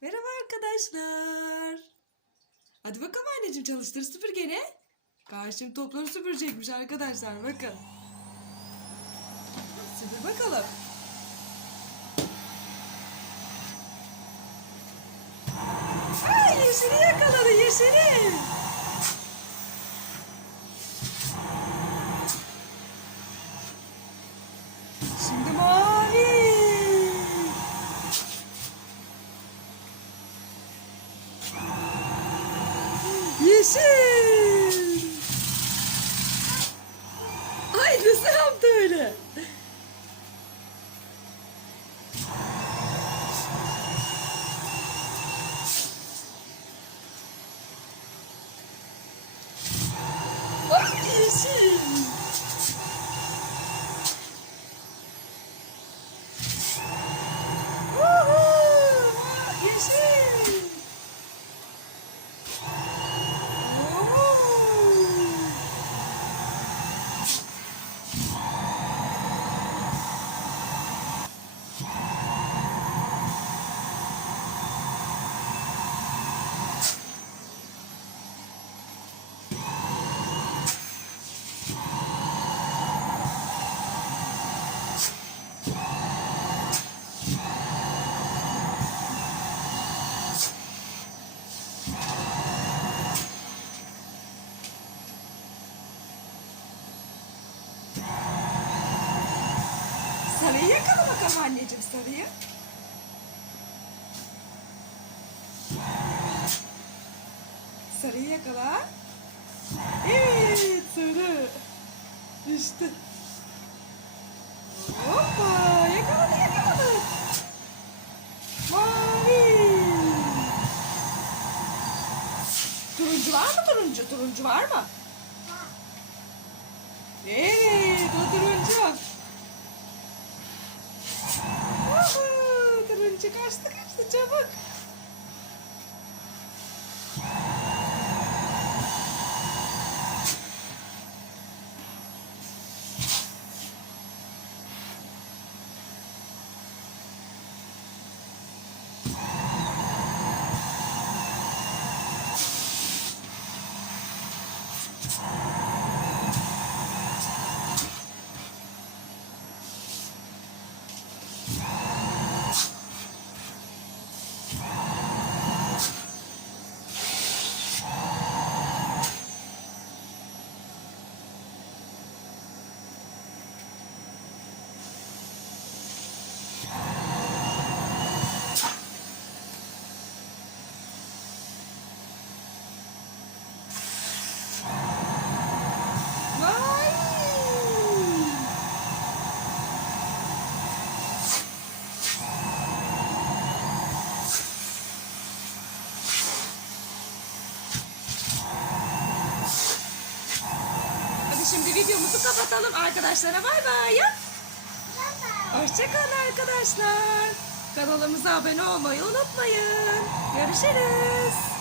Merhaba arkadaşlar. Hadi bakalım anneciğim, çalıştır süpürgeni. Karşım topları süpürecekmiş arkadaşlar, bakın. Süpür bakalım. Ay, yeşili yakaladı, yeşili. Şimdi mavi. Yeşil. Ay, nasıl yaptı öyle? Ay, yeşil. Woohoo! Yeşil. Sarıyı yakala bakalım anneciğim, sarıyı. Sarıyı yakala. Evet, sarı. İşte. Hoppa, yakaladı yakaladı. Mavi. Turuncu var mı, turuncu? Turuncu var mı? Evet, o turuncu. Turuncu kaçtı çabuk. Vay! Hadi şimdi videomuzu kapatalım, arkadaşlara bay bay yap. Hoşçakalın arkadaşlar. Kanalımıza abone olmayı unutmayın. Görüşürüz.